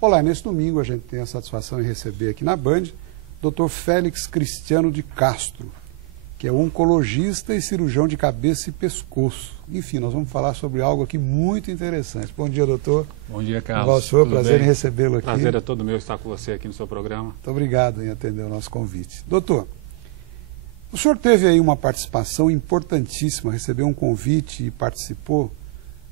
Olá, nesse domingo a gente tem a satisfação em receber aqui na Band Dr. Félix Cristiano de Castro, que é oncologista e cirurgião de cabeça e pescoço. Enfim, nós vamos falar sobre algo aqui muito interessante. Bom dia, doutor. Bom dia, Carlos. Prazer em recebê-lo aqui. Prazer é todo meu estar com você aqui no seu programa. Muito obrigado em atender o nosso convite. Doutor, o senhor teve aí uma participação importantíssima, recebeu um convite e participou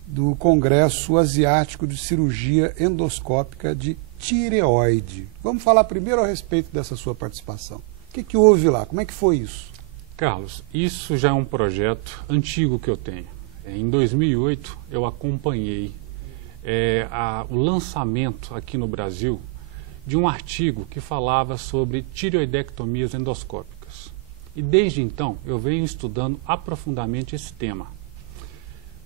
do Congresso Asiático de Cirurgia Endoscópica de Tireoide. Vamos falar primeiro a respeito dessa sua participação. O que houve lá? Como é que foi isso? Carlos, isso já é um projeto antigo que eu tenho. Em 2008, eu acompanhei o lançamento aqui no Brasil de um artigo que falava sobre tireoidectomias endoscópicas. E desde então, eu venho estudando aprofundadamente esse tema.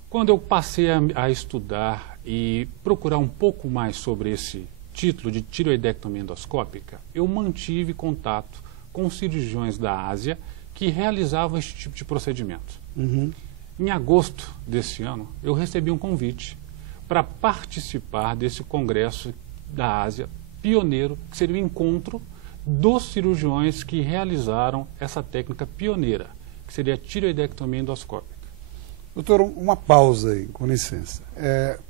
Quando eu passei a estudar e procurar um pouco mais sobre esse título de tireoidectomia endoscópica, eu mantive contato com cirurgiões da Ásia que realizavam esse tipo de procedimento. Em agosto desse ano, eu recebi um convite para participar desse congresso da Ásia pioneiro, que seria o encontro dos cirurgiões que realizaram essa técnica pioneira, que seria a tireoidectomia endoscópica. Doutor, uma pausa aí, com licença.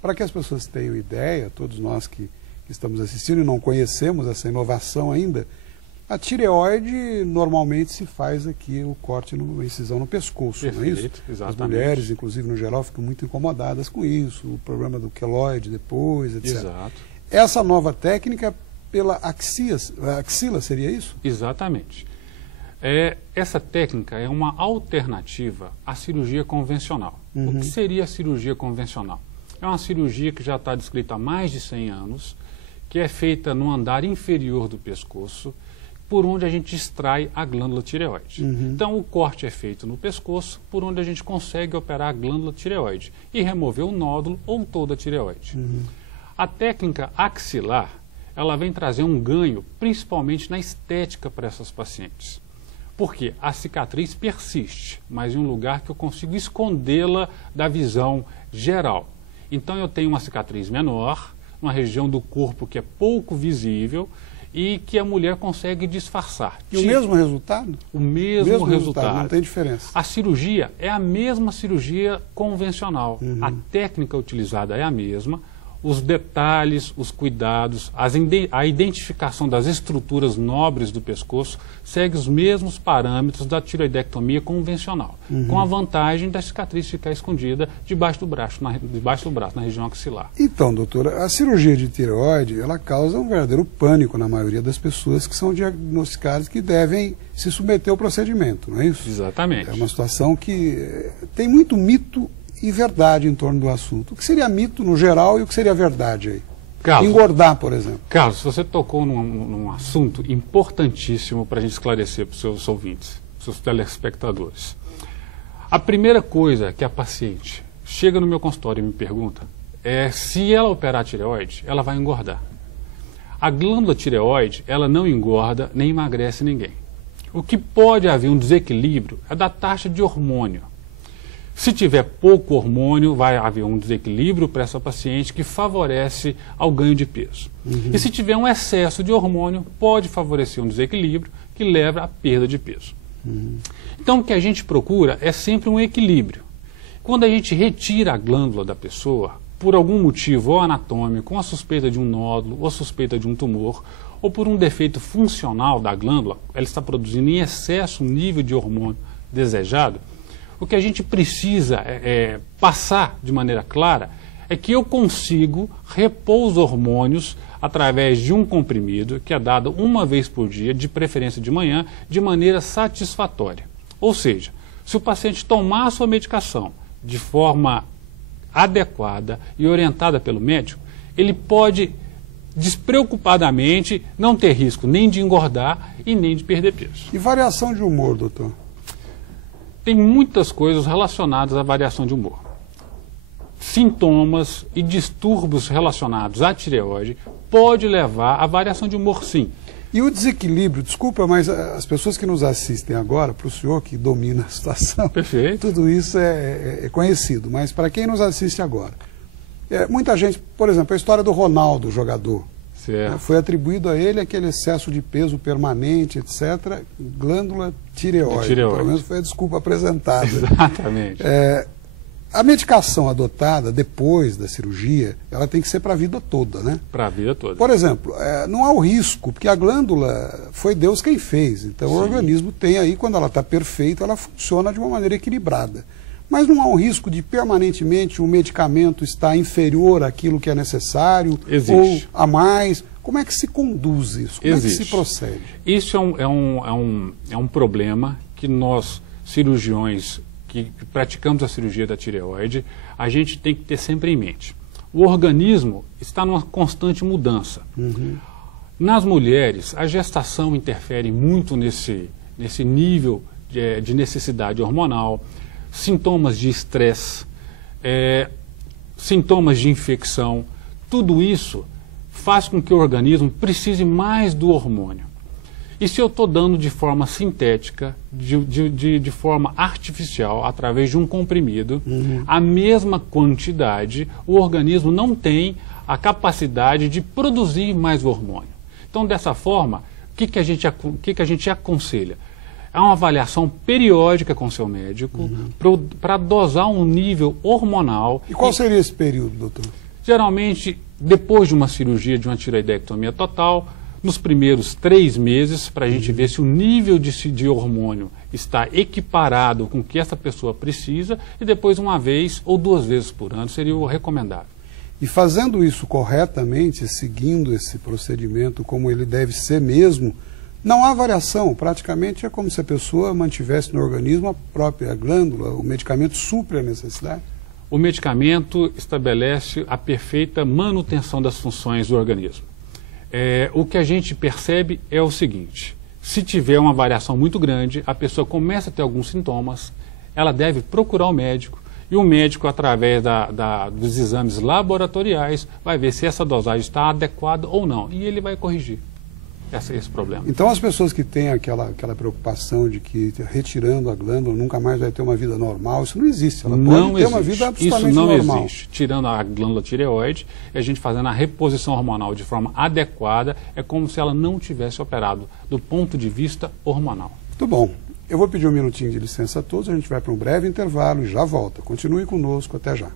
Para que as pessoas tenham ideia, todos nós que estamos assistindo e não conhecemos essa inovação ainda, a tireoide normalmente se faz aqui o corte, a incisão no pescoço, Perfeito, não é isso? Exatamente. As mulheres, inclusive no geral, ficam muito incomodadas com isso, o problema do queloide depois, etc. Exato. Essa nova técnica pela axila, seria isso? Exatamente. Essa técnica é uma alternativa à cirurgia convencional. O que seria a cirurgia convencional? É uma cirurgia que já está descrita há mais de 100 anos, que é feita no andar inferior do pescoço, por onde a gente extrai a glândula tireoide. Então, o corte é feito no pescoço, por onde a gente consegue operar a glândula tireoide e remover o nódulo ou toda a tireoide. A técnica axilar, ela vem trazer um ganho, principalmente na estética para essas pacientes. Porque a cicatriz persiste, mas em um lugar que eu consigo escondê-la da visão geral. Então eu tenho uma cicatriz menor, uma região do corpo que é pouco visível e que a mulher consegue disfarçar. E o mesmo resultado? O mesmo resultado. Não tem diferença. A cirurgia é a mesma cirurgia convencional. A técnica utilizada é a mesma. Os detalhes, os cuidados, a identificação das estruturas nobres do pescoço segue os mesmos parâmetros da tireoidectomia convencional, com a vantagem da cicatriz ficar escondida debaixo do braço, na região axilar. Então, doutora, a cirurgia de tireoide, ela causa um verdadeiro pânico na maioria das pessoas que são diagnosticadas, que devem se submeter ao procedimento, não é isso? Exatamente. É uma situação que tem muito mito e verdade em torno do assunto. O que seria mito no geral e o que seria verdade aí? Carlos, engordar, por exemplo. Carlos, você tocou num assunto importantíssimo para a gente esclarecer para os seus ouvintes, para os seus telespectadores. A primeira coisa que a paciente chega no meu consultório e me pergunta é se ela operar a tireoide, ela vai engordar. A glândula tireoide, ela não engorda nem emagrece ninguém. O que pode haver um desequilíbrio é da taxa de hormônio. Se tiver pouco hormônio, vai haver um desequilíbrio para essa paciente que favorece ao ganho de peso. E se tiver um excesso de hormônio, pode favorecer um desequilíbrio que leva à perda de peso. Então, o que a gente procura é sempre um equilíbrio. Quando a gente retira a glândula da pessoa, por algum motivo, ou anatômico, ou a suspeita de um nódulo, ou a suspeita de um tumor, ou por um defeito funcional da glândula, ela está produzindo em excesso um nível de hormônio desejado, o que a gente precisa passar de maneira clara é que eu consigo repor os hormônios através de um comprimido que é dado uma vez por dia, de preferência de manhã, de maneira satisfatória. Ou seja, se o paciente tomar a sua medicação de forma adequada e orientada pelo médico, ele pode despreocupadamente, não ter risco nem de engordar e nem de perder peso. E variação de humor, doutor? Tem muitas coisas relacionadas à variação de humor. Sintomas e distúrbios relacionados à tireoide pode levar à variação de humor, sim. E o desequilíbrio, desculpa, mas as pessoas que nos assistem agora, para o senhor que domina a situação, perfeito, tudo isso é conhecido, mas para quem nos assiste agora, muita gente, por exemplo, a história do Ronaldo, o jogador, foi atribuído a ele aquele excesso de peso permanente, etc., glândula tireoide. Pelo menos foi a desculpa apresentada. Exatamente. A medicação adotada depois da cirurgia, ela tem que ser para a vida toda, né? Para a vida toda. Por exemplo, não há o risco, porque a glândula foi Deus quem fez. Então sim, o organismo tem aí, quando ela está perfeita, ela funciona de uma maneira equilibrada. Mas não há um risco de permanentemente o medicamento estar inferior àquilo que é necessário? Existe. Ou a mais? Como é que se conduz isso? Como Existe. É que se procede? Isso é um problema que nós, cirurgiões que praticamos a cirurgia da tireoide, a gente tem que ter sempre em mente. O organismo está numa constante mudança. Uhum. Nas mulheres, a gestação interfere muito nesse nível de necessidade hormonal, sintomas de estresse, sintomas de infecção, tudo isso faz com que o organismo precise mais do hormônio. E se eu estou dando de forma sintética, de forma artificial, através de um comprimido, a mesma quantidade, o organismo não tem a capacidade de produzir mais hormônio. Então, dessa forma, o que a gente aconselha? É uma avaliação periódica com seu médico para dosar um nível hormonal. E qual seria esse período, doutor? Geralmente, depois de uma cirurgia de uma tireoidectomia total, nos primeiros 3 meses, para a gente ver se o nível de hormônio está equiparado com o que essa pessoa precisa, e depois 1 vez ou 2 vezes por ano seria o recomendável. E fazendo isso corretamente, seguindo esse procedimento como ele deve ser mesmo, não há variação, praticamente é como se a pessoa mantivesse no organismo a própria glândula, o medicamento supre a necessidade? O medicamento estabelece a perfeita manutenção das funções do organismo. O que a gente percebe é o seguinte: se tiver uma variação muito grande, a pessoa começa a ter alguns sintomas, ela deve procurar o médico, e o médico, através dos exames laboratoriais, vai ver se essa dosagem está adequada ou não, e ele vai corrigir esse problema. Então as pessoas que têm aquela preocupação de que retirando a glândula nunca mais vai ter uma vida normal, isso não existe. Ela pode ter uma vida absolutamente normal. Isso não existe. Tirando a glândula tireoide, a gente fazendo a reposição hormonal de forma adequada, é como se ela não tivesse operado do ponto de vista hormonal. Muito bom. Eu vou pedir um minutinho de licença a todos, a gente vai para um breve intervalo e já volta. Continue conosco, até já.